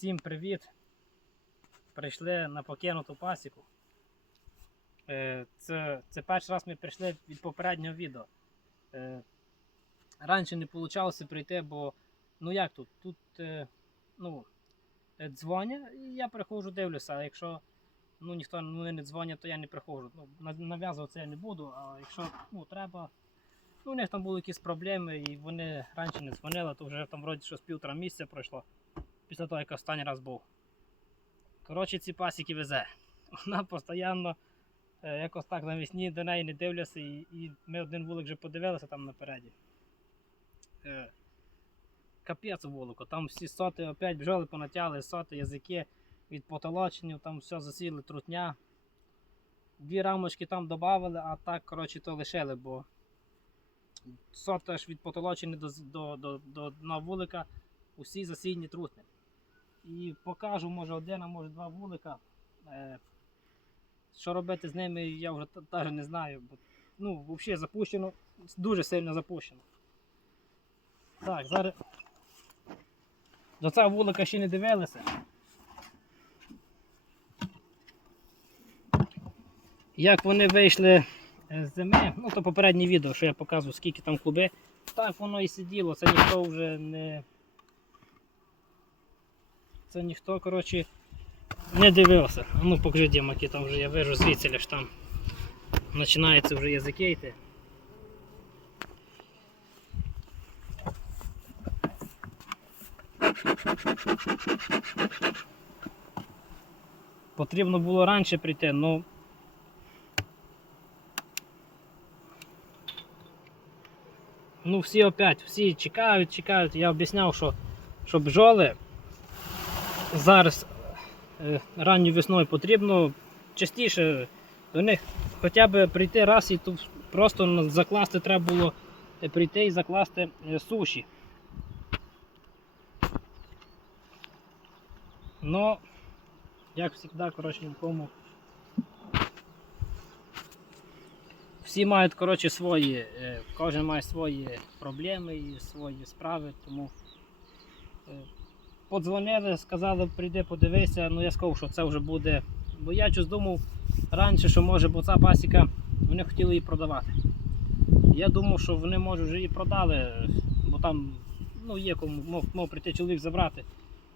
Всім привіт! Прийшли на покинуту пасіку. Е, Це, це перший раз ми прийшли від попереднього відео. Е, Раніше не вийшло прийти, бо ну як тут? Тут е, ну, дзвонять, і я приходжу, дивлюся, а якщо ну, ніхто ну, не дзвонять, то я не приходжу. Ну, нав'язувати я не буду, а якщо ну, треба. Ну, у них там були якісь проблеми, і вони раніше не дзвонили, то вже там вроді що з півтора місяця пройшло після того, як останній раз був. Коротше, ці пасіки везе. Вона постійно е, якось так навесні до неї не дивляться, і, і ми один вулик вже подивилися там напереді. Е, капець вулику. Там всі соти опять бджоли понатяли, соти, язики від потолочення, там все засіли трутня. Дві рамочки там додали, а так, коротше, то лишили, бо соти аж від потолочення до, до, до, до дна вулика усі засійні трутні. І покажу, може один, а може два вулика. Е, що робити з ними, я вже навіть не знаю. Бо, ну, взагалі запущено, дуже сильно запущено. Так, зараз до цього вулика ще не дивилися. Як вони вийшли е, з зими, ну то попереднє відео, що я показував, скільки там клуби. Так воно і сиділо, це ніхто вже не. Це ніхто, коротше, не дивився. А ну покажи Дімаки, там вже я вижу звідси ж там. Починаються вже язики йти. Потрібно було раніше прийти, ну. Ну, всі опять, всі чекають, чекають. Я об'ясняв, що, що бджоли зараз е, ранньою весною потрібно частіше до них хоча б прийти раз і тут просто закласти треба було е, прийти і закласти е, суші. Но, як завжди, коротше, нікому. Всі мають коротше, свої, кожен має свої проблеми і свої справи, тому подзвонили, сказали, прийди, подивися, ну я сказав, що це вже буде. Бо я щось думав раніше, що може, бо ця пасіка, вони хотіли її продавати. Я думав, що вони може вже її продали, бо там ну, є кому мог, мог прийти чоловік забрати.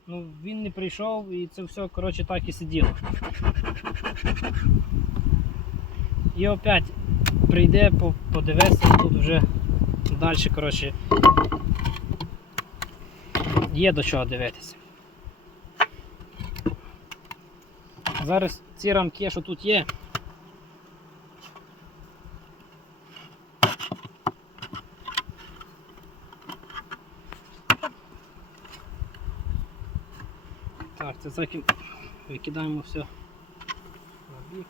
Ну, він не прийшов і це все коротше, так і сиділо. І опять прийде, по- подивиться, тут вже далі, коротше, є до чого дивитися. Зараз ці рамки, що тут є. Так, це так і викидаємо все на бік.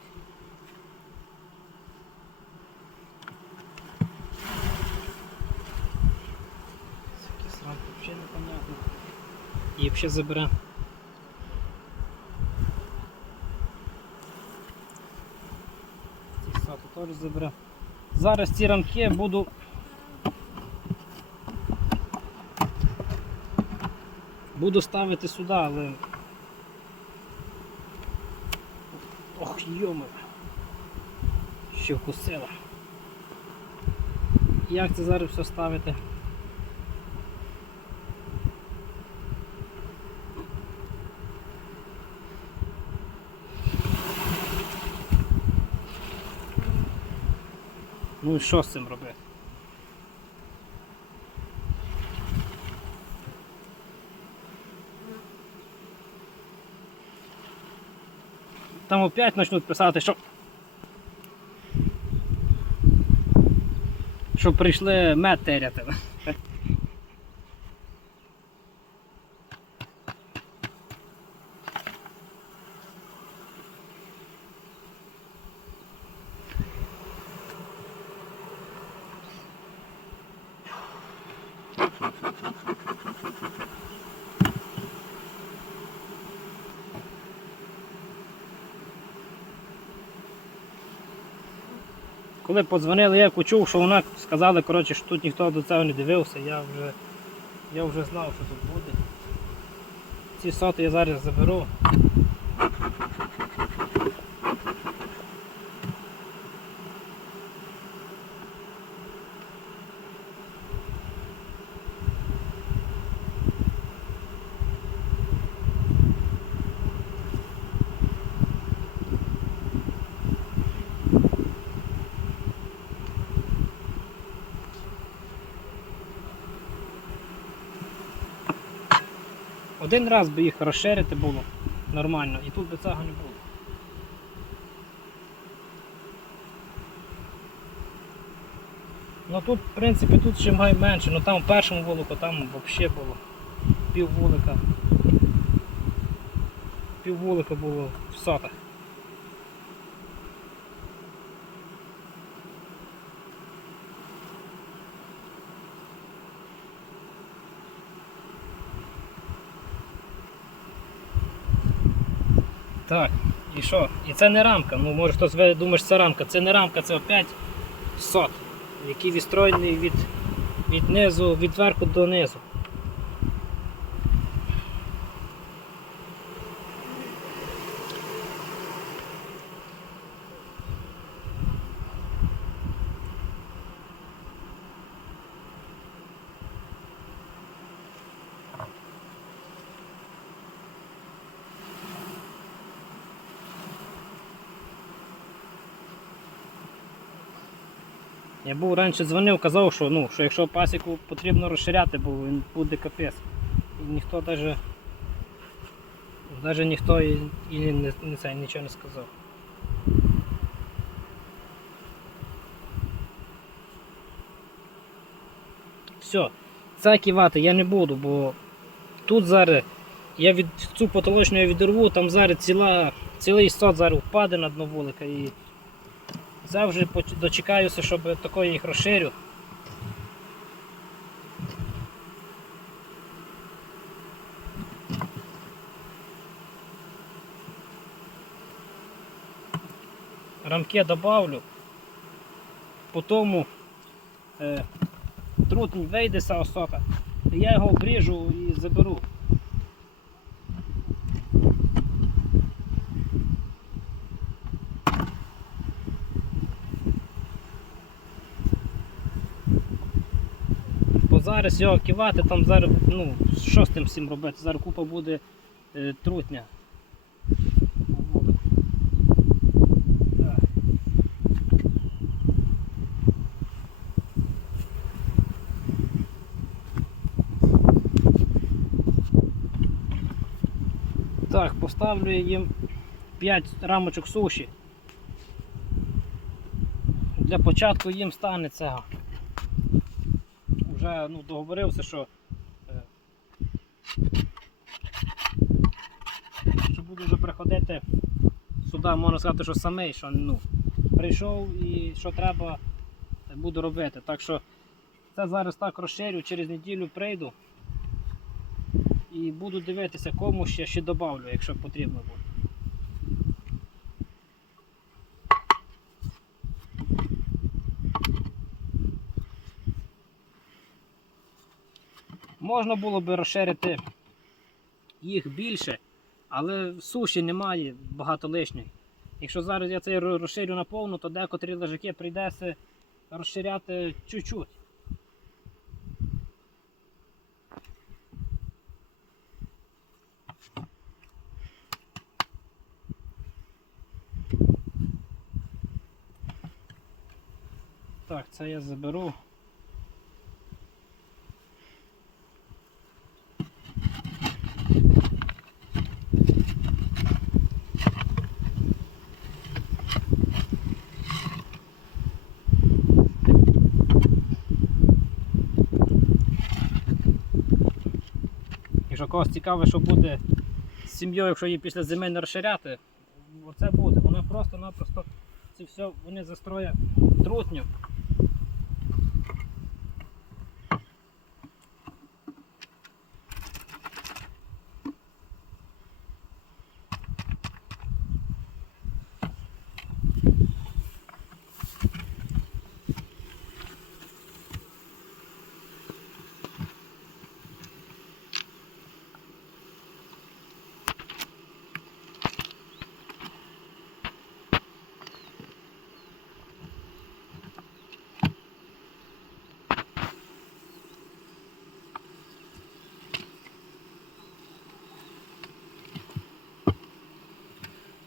І взагалі заберемо. Ці сати теж заберемо. Зараз ці рамки буду. Буду ставити сюди, але. Ох, йома. Що вкусила. Як це зараз все ставити? Ну і що з цим робити? Там опять почнуть писати, що. Що прийшли мед теряти. Коли подзвонили, я почув, що вона сказали, коротше, що тут ніхто до цього не дивився, я вже, я вже знав, що тут буде. ці соти я зараз заберу. Один раз би їх розширити було нормально, і тут би цього не було. Ну тут, в принципі, тут ще менше, ну там в першому вулику, там взагалі було пів вулика. Пів вулика було в сотах. Так, і що? І це не рамка. Ну, може хтось думає, що це рамка. Це не рамка, це опять сот, який відстроєний від, від низу, від верху до низу. Я був раніше дзвонив, казав, що, ну, що якщо пасіку потрібно розширяти, бо він буде капець. І ніхто навіть, навіть ніхто і, і не, не, це, нічого не сказав. Все, це кивати я не буду, бо тут зараз я від цю потолочну я відірву, там зараз ціла, цілий сот зараз впаде на дно вулика і завжди поч- дочекаюся, щоб такої їх розширю. Рамки добавлю, потім е, трутень вийде сота, і я його обріжу і заберу. Бо зараз його кивати, там зараз, ну, що з тим всім робити? Зараз купа буде е, трутня. Так. Поставлю їм 5 рамочок суші. Для початку їм стане цього вже ну, договорився, що, е, що буду вже приходити сюди, можна сказати, що самий, що ну, прийшов і що треба, буду робити. Так що це зараз так розширю, через неділю прийду і буду дивитися, кому ще ще добавлю, якщо потрібно буде. Можна було би розширити їх більше, але суші немає багато лишньої. Якщо зараз я це розширю наповну, то декотрі лежаки прийдеться розширяти чуть-чуть. Так, це я заберу. Когось цікаве, що буде з сім'єю, якщо її після зими не розширяти, оце буде. Вона просто-напросто це все вони застроять трутню.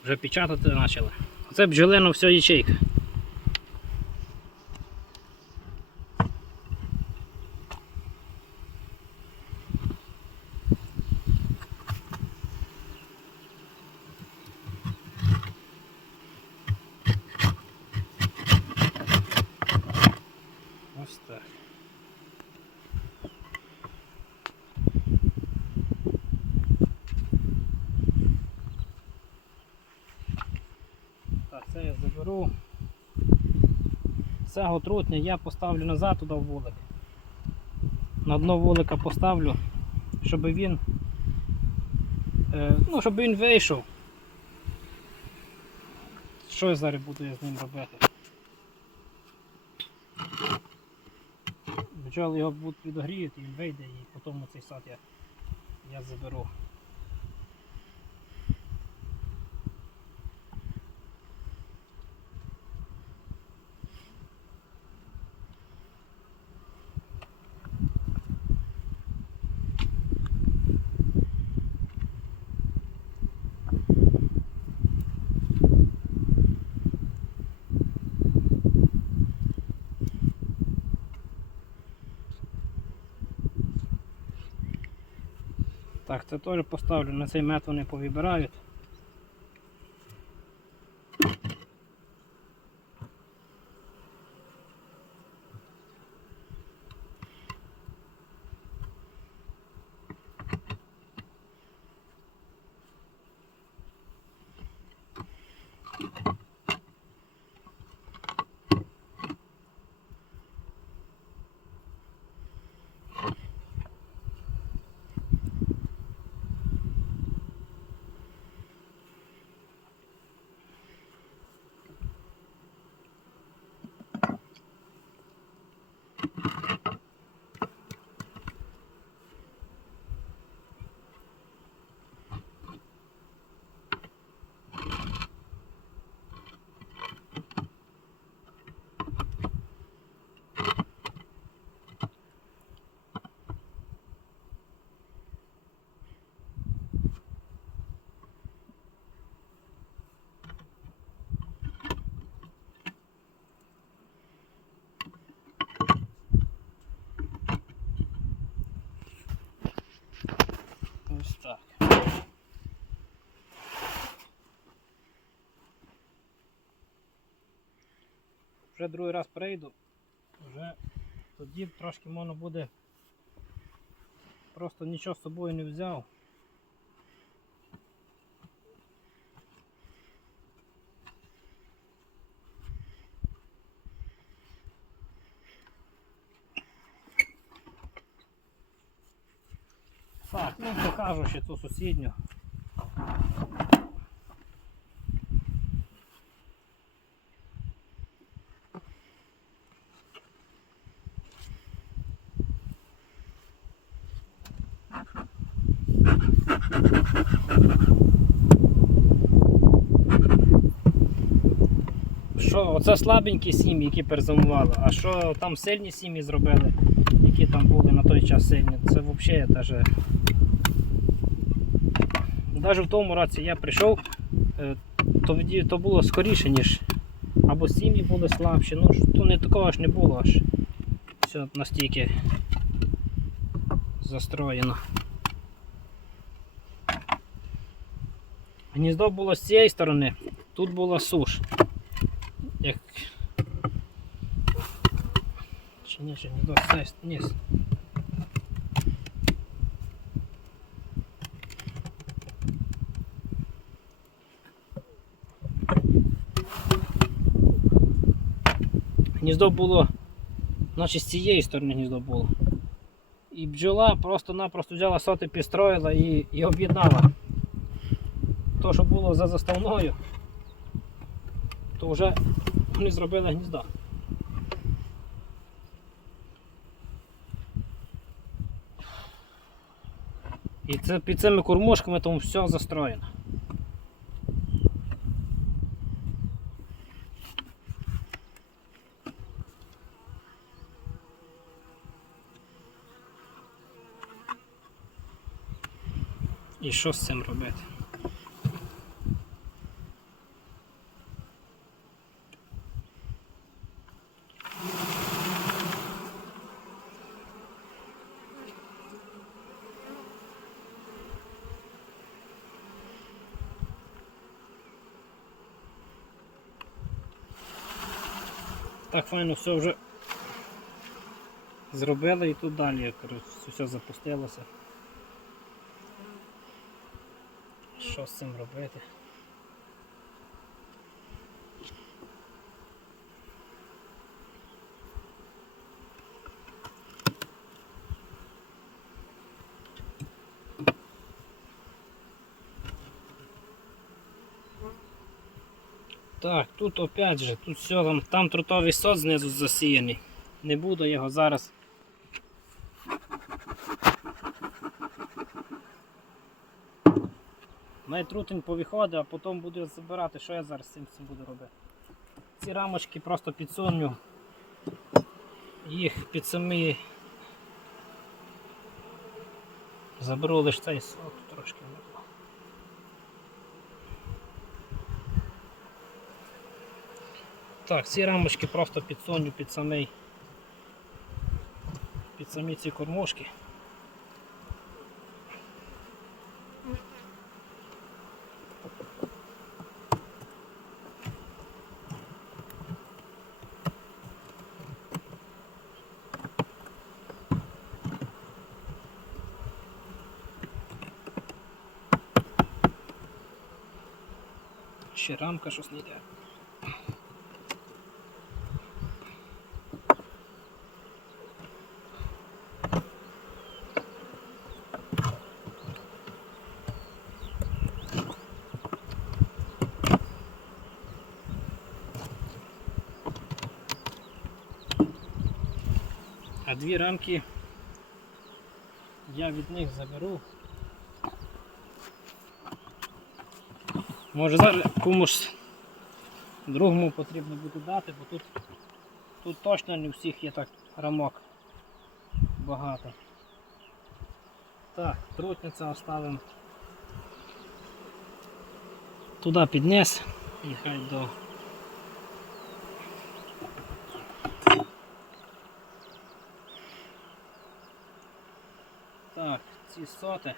Вже печатати почали. Оце бджолино все ячейка. Ось так. Так, це я заберу. Цього трутня я поставлю назад туди в вулик. На дно вулика поставлю, щоб він. Е, ну, щоб він вийшов. Що я зараз буду я з ним робити? Бджоли його будуть підогріють, і він вийде і потім цей сад я, я заберу. Так, це теж поставлю, на цей мед вони повибирають. Ось так. Вже другий раз прийду, вже тоді трошки можна буде. Просто нічого з собою не взяв. Так, ну покажу ще ту сусідню. Що, оце слабенькі сім'ї, які перезимували, а що там сильні сім'ї зробили, які там були на той час сильні, це взагалі даже. Навіть в тому році я прийшов, е, то, то було скоріше, ніж або сім'ї були слабші, ну то не такого ж не було аж. Все настільки застроєно. Гніздо було з цієї сторони, тут була суш. Як... Чи ні, чи гніздо з цієї Гніздо було, наче з цієї сторони гніздо було. І бджола просто-напросто взяла соти, підстроїла і, і об'єднала. То, що було за заставною, то вже вони зробили гніздо. І це під цими кормушками тому все застроєно. І що з цим робити? Так файно все вже зробили і тут далі коротше, все запустилося. Що з цим робити? Так, тут опять же, тут все, там, там трутовий сот знизу засіяний. Не буду його зараз. Най трутень повиходить, а потім буду забирати, що я зараз з цим буду робити. Ці рамочки просто підсуню їх під самі. Заберу лише цей сот трошки. Так, ці рамочки просто підсуню під самий під самі ці кормушки. Ще рамка щось не йде. Дві рамки я від них заберу. Може зараз комусь другому потрібно буде дати, бо тут, тут точно не у всіх є так рамок багато. Так, трутниця оставимо туди піднес і хай до Ці соти.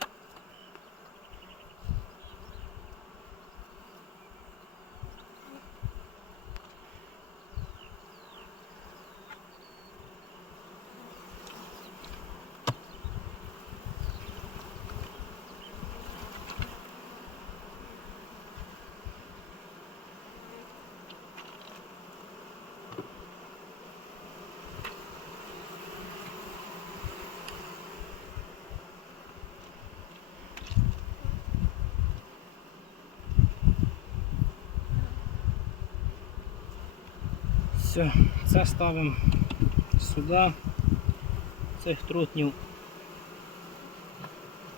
Все, це ставимо сюди, цих трутнів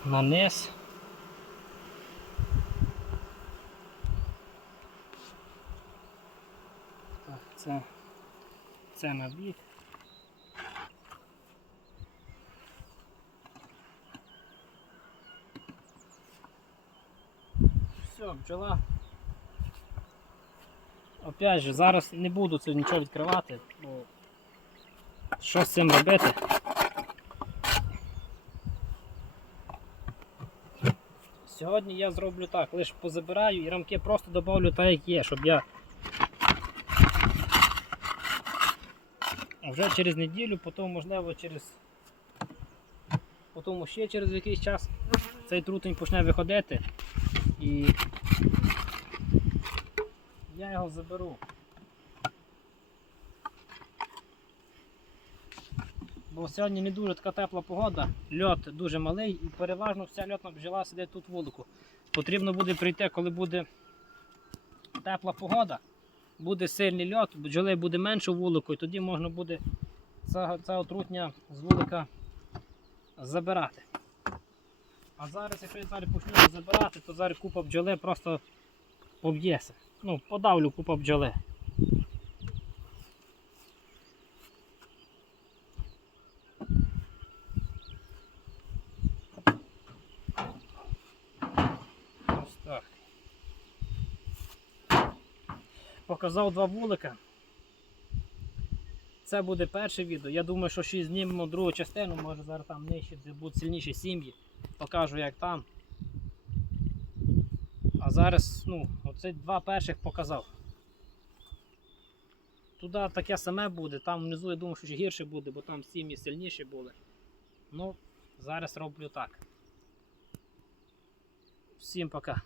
на низ. Так, це, це на бік. Все, бджола. Опять же, зараз не буду це нічого відкривати, бо що з цим робити? Сьогодні я зроблю так, лише позабираю і рамки просто додавлю так, як є, щоб я А вже через неділю, потім можливо через потім ще через якийсь час цей трутень почне виходити і я його заберу. Бо сьогодні не дуже така тепла погода, льот дуже малий і переважно вся льотна бджола сидить тут в вулику. Потрібно буде прийти, коли буде тепла погода, буде сильний льот, бджоли буде менше вулику, і тоді можна буде цього, цього трутня з вулика забирати. А зараз, якщо я зараз почну забирати, то зараз купа бджоли просто поб'ється. Ну, подавлю купа бджоли. Ось так. Показав два вулика. Це буде перше відео. Я думаю, що ще знімемо другу частину, може зараз там нижче, де будуть сильніші сім'ї. Покажу як там. А зараз, ну, оце два перших показав. туди таке саме буде, там внизу я думав, що ще гірше буде, бо там сім'ї сильніші були. Ну, зараз роблю так. Всім пока.